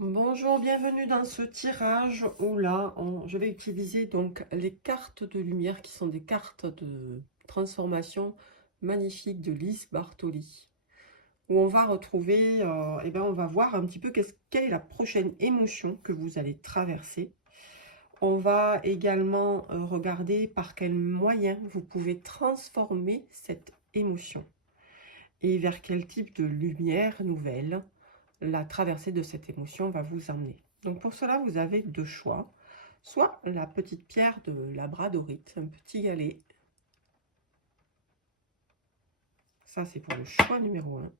Bonjour, bienvenue dans ce tirage où là, je vais utiliser donc les cartes de lumière qui sont des cartes de transformation magnifiques de Lise Bartoli. Où on va retrouver, on va voir un petit peu quelle est la prochaine émotion que vous allez traverser. On va également regarder par quels moyens vous pouvez transformer cette émotion et vers quel type de lumière nouvelle la traversée de cette émotion va vous emmener. Donc pour cela, vous avez deux choix. Soit la petite pierre de labradorite, un petit galet. Ça, c'est pour le choix numéro 1.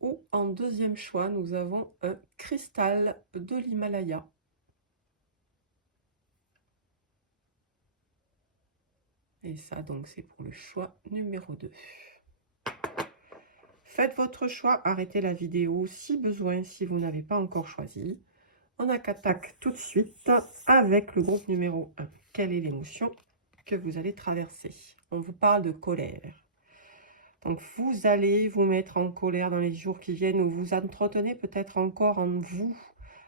Ou en deuxième choix, nous avons un cristal de l'Himalaya. Et ça, donc, c'est pour le choix numéro 2. Faites votre choix, arrêtez la vidéo si besoin, si vous n'avez pas encore choisi. On attaque tout de suite avec le groupe numéro 1. Quelle est l'émotion que vous allez traverser? On vous parle de colère. Donc vous allez vous mettre en colère dans les jours qui viennent, où vous entretenez peut-être encore en vous,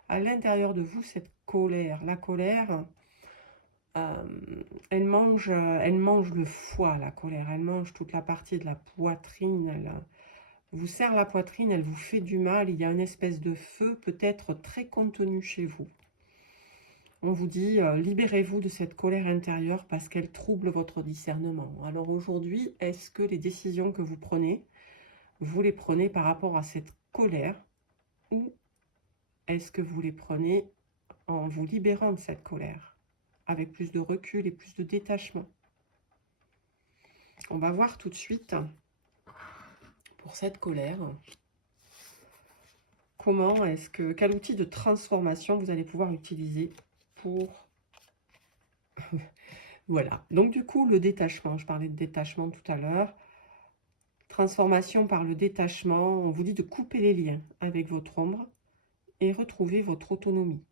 à l'intérieur de vous, cette colère. La colère, elle mange le foie, la colère. Elle mange toute la partie de la poitrine. Elle vous serre la poitrine, elle vous fait du mal. Il y a une espèce de feu peut-être très contenu chez vous. On vous dit, libérez-vous de cette colère intérieure parce qu'elle trouble votre discernement. Alors aujourd'hui, est-ce que les décisions que vous prenez, vous les prenez par rapport à cette colère, ou est-ce que vous les prenez en vous libérant de cette colère, avec plus de recul et plus de détachement? On va voir tout de suite, pour cette colère, quel outil de transformation vous allez pouvoir utiliser pour... Voilà, donc du coup, le détachement, je parlais de détachement tout à l'heure. Transformation par le détachement, on vous dit de couper les liens avec votre ombre et retrouver votre autonomie.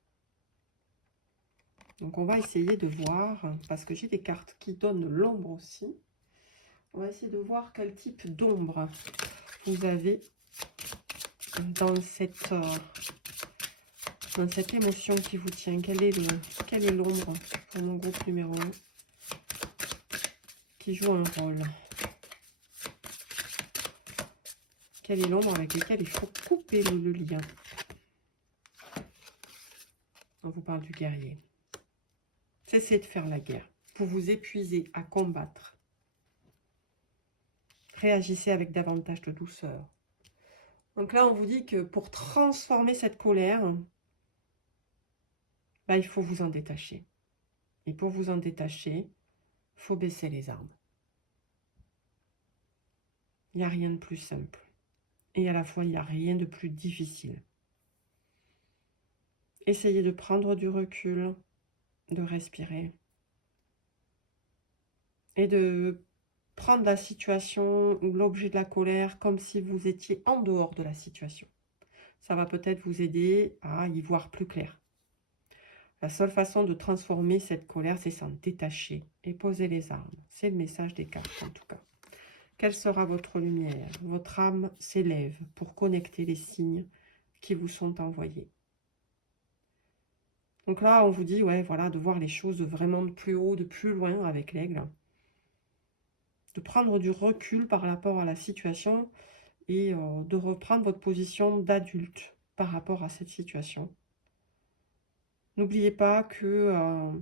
Donc on va essayer de voir, parce que j'ai des cartes qui donnent l'ombre aussi. On va essayer de voir quel type d'ombre vous avez dans cette émotion qui vous tient. Quelle est l'ombre pour mon groupe numéro 1 qui joue un rôle? Quelle est l'ombre avec laquelle il faut couper le lien? On vous parle du guerrier. Cessez de faire la guerre. Vous vous épuisez à combattre. Réagissez avec davantage de douceur. Donc là, on vous dit que pour transformer cette colère, il faut vous en détacher. Et pour vous en détacher, il faut baisser les armes. Il n'y a rien de plus simple. Et à la fois, il n'y a rien de plus difficile. Essayez de prendre du recul, de respirer. Et de prendre la situation ou l'objet de la colère comme si vous étiez en dehors de la situation. Ça va peut-être vous aider à y voir plus clair. La seule façon de transformer cette colère, c'est s'en détacher et poser les armes. C'est le message des cartes en tout cas. Quelle sera votre lumière? Votre âme s'élève pour connecter les signes qui vous sont envoyés. Donc là, on vous dit, ouais, voilà, de voir les choses vraiment de plus haut, de plus loin avec l'aigle. De prendre du recul par rapport à la situation et de reprendre votre position d'adulte par rapport à cette situation. N'oubliez pas que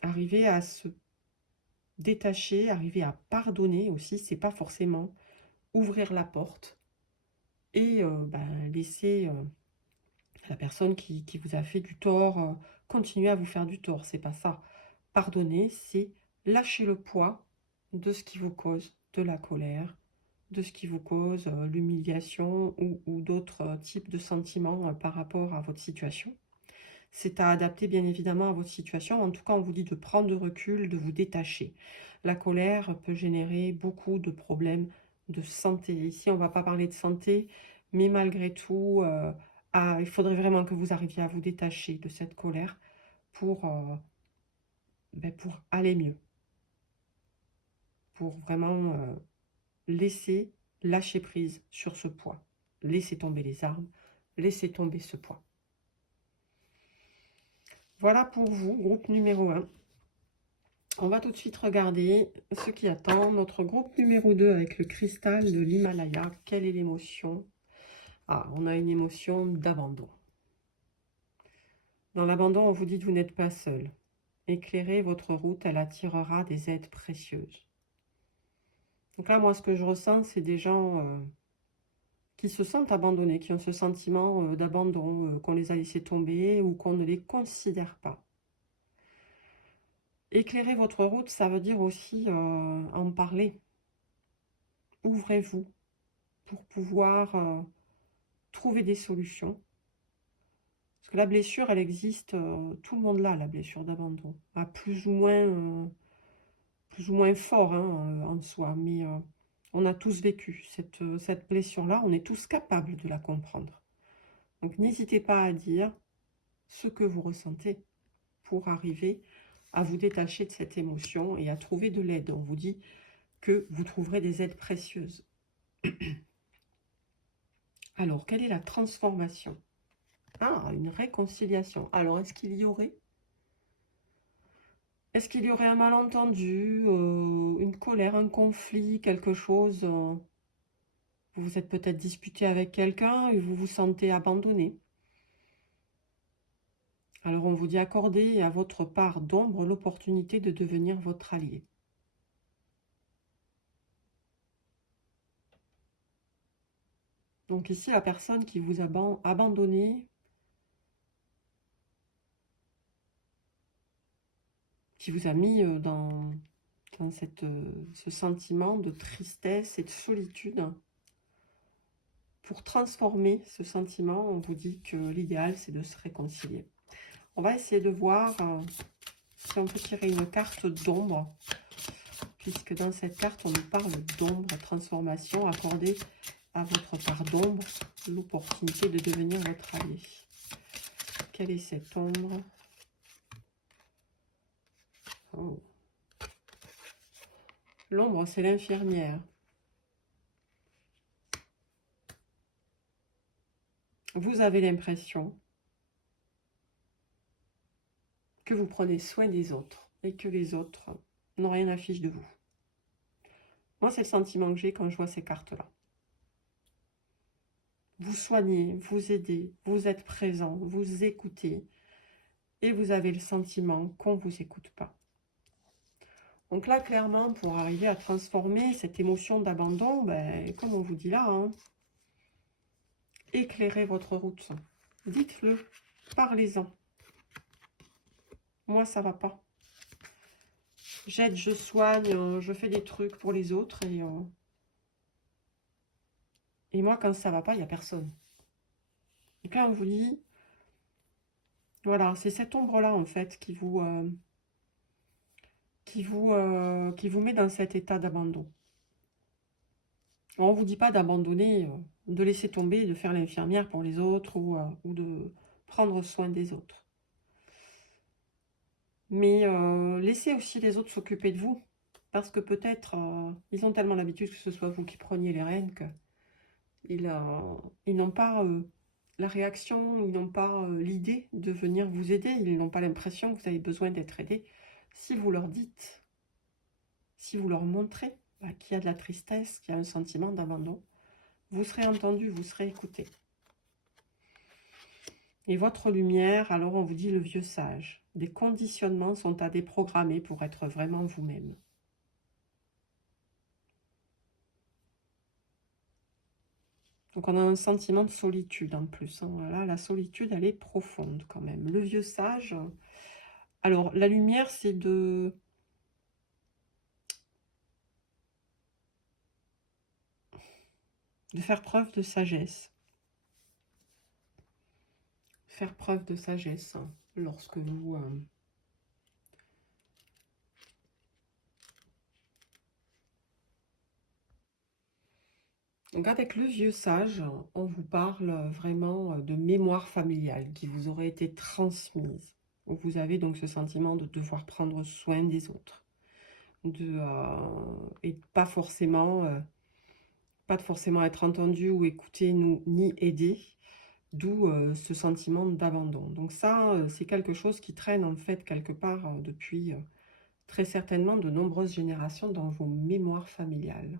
arriver à se détacher, arriver à pardonner aussi, c'est pas forcément ouvrir la porte et laisser la personne qui vous a fait du tort continuer à vous faire du tort. C'est pas ça. Pardonner, c'est lâcher le poids de ce qui vous cause de la colère, de ce qui vous cause l'humiliation ou d'autres types de sentiments par rapport à votre situation. C'est à adapter bien évidemment à votre situation. En tout cas, on vous dit de prendre du recul, de vous détacher. La colère peut générer beaucoup de problèmes de santé. Ici, on ne va pas parler de santé, mais malgré tout, il faudrait vraiment que vous arriviez à vous détacher de cette colère pour aller mieux. Pour vraiment lâcher prise sur ce poids. Laissez tomber les armes laisser tomber ce poids. Voilà pour vous, groupe numéro 1. On va tout de suite regarder ce qui attend notre groupe numéro 2 avec le cristal de l'Himalaya. Quelle est l'émotion? Ah, on a une émotion d'abandon. Dans l'abandon, on vous dit que vous n'êtes pas seul. Éclairez votre route, elle attirera des aides précieuses. Donc là, moi, ce que je ressens, c'est des gens qui se sentent abandonnés, qui ont ce sentiment d'abandon, qu'on les a laissés tomber ou qu'on ne les considère pas. Éclairer votre route, ça veut dire aussi en parler. Ouvrez-vous pour pouvoir trouver des solutions. Parce que la blessure, elle existe, tout le monde l'a, la blessure d'abandon. À plus ou moins fort hein, en soi, mais on a tous vécu cette blessure-là, on est tous capables de la comprendre. Donc n'hésitez pas à dire ce que vous ressentez pour arriver à vous détacher de cette émotion et à trouver de l'aide. On vous dit que vous trouverez des aides précieuses. Alors, quelle est la transformation? Ah, une réconciliation. Alors, est-ce qu'il y aurait un malentendu, une colère, un conflit, quelque chose vous vous êtes peut-être disputé avec quelqu'un et vous vous sentez abandonné. Alors, on vous dit accorder à votre part d'ombre l'opportunité de devenir votre allié. Donc ici, la personne qui vous a abandonné, qui vous a mis dans ce sentiment de tristesse et de solitude. Pour transformer ce sentiment, on vous dit que l'idéal, c'est de se réconcilier. On va essayer de voir si on peut tirer une carte d'ombre, puisque dans cette carte, on nous parle d'ombre, transformation, accordée à votre part d'ombre l'opportunité de devenir votre allié. Quelle est cette ombre? Oh. L'ombre, c'est l'infirmière. Vous avez l'impression que vous prenez soin des autres et que les autres n'ont rien à fiche de vous. Moi, c'est le sentiment que j'ai quand je vois ces cartes-là. Vous soignez, vous aidez, vous êtes présent, vous écoutez et vous avez le sentiment qu'on ne vous écoute pas. Donc là, clairement, pour arriver à transformer cette émotion d'abandon, ben, comme on vous dit là, hein, éclairez votre route. Dites-le, parlez-en. Moi, ça va pas. J'aide, je soigne, je fais des trucs pour les autres et moi, quand ça va pas, il n'y a personne. Donc là, on vous dit, voilà, c'est cette ombre-là, en fait, qui vous met dans cet état d'abandon. On ne vous dit pas d'abandonner, de laisser tomber, de faire l'infirmière pour les autres ou de prendre soin des autres. Mais laissez aussi les autres s'occuper de vous. Parce que peut-être, ils ont tellement l'habitude que ce soit vous qui preniez les rênes qu'ils n'ont pas la réaction, ils n'ont pas l'idée de venir vous aider. Ils n'ont pas l'impression que vous avez besoin d'être aidé. Si vous leur dites, si vous leur montrez qu'il y a de la tristesse, qu'il y a un sentiment d'abandon, vous serez entendu, vous serez écouté. Et votre lumière, alors on vous dit le vieux sage. Des conditionnements sont à déprogrammer pour être vraiment vous-même. Donc on a un sentiment de solitude en plus. Hein. Là, la solitude, elle est profonde quand même. Le vieux sage, alors la lumière, c'est de faire preuve de sagesse. Faire preuve de sagesse hein, lorsque vous... Donc avec le vieux sage, on vous parle vraiment de mémoire familiale qui vous aurait été transmise. Où vous avez donc ce sentiment de devoir prendre soin des autres. Et pas forcément être entendu ou écouté ni aidé. D'où ce sentiment d'abandon. Donc ça, c'est quelque chose qui traîne en fait quelque part depuis très certainement de nombreuses générations dans vos mémoires familiales.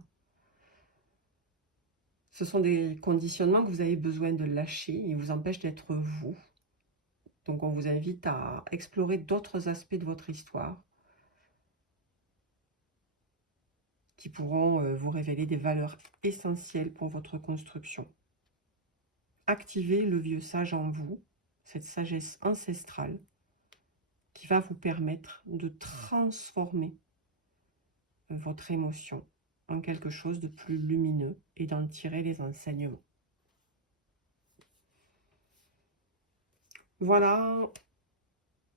Ce sont des conditionnements que vous avez besoin de lâcher et vous empêchent d'être vous. Donc on vous invite à explorer d'autres aspects de votre histoire qui pourront vous révéler des valeurs essentielles pour votre construction. Activez le vieux sage en vous, cette sagesse ancestrale qui va vous permettre de transformer votre émotion en quelque chose de plus lumineux et d'en tirer les enseignements. Voilà,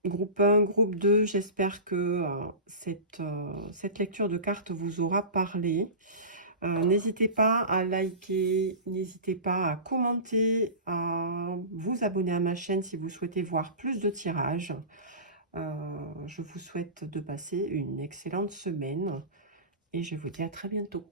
groupe 1, groupe 2, j'espère que cette lecture de cartes vous aura parlé. N'hésitez pas à liker, n'hésitez pas à commenter, à vous abonner à ma chaîne si vous souhaitez voir plus de tirages. Je vous souhaite de passer une excellente semaine et je vous dis à très bientôt.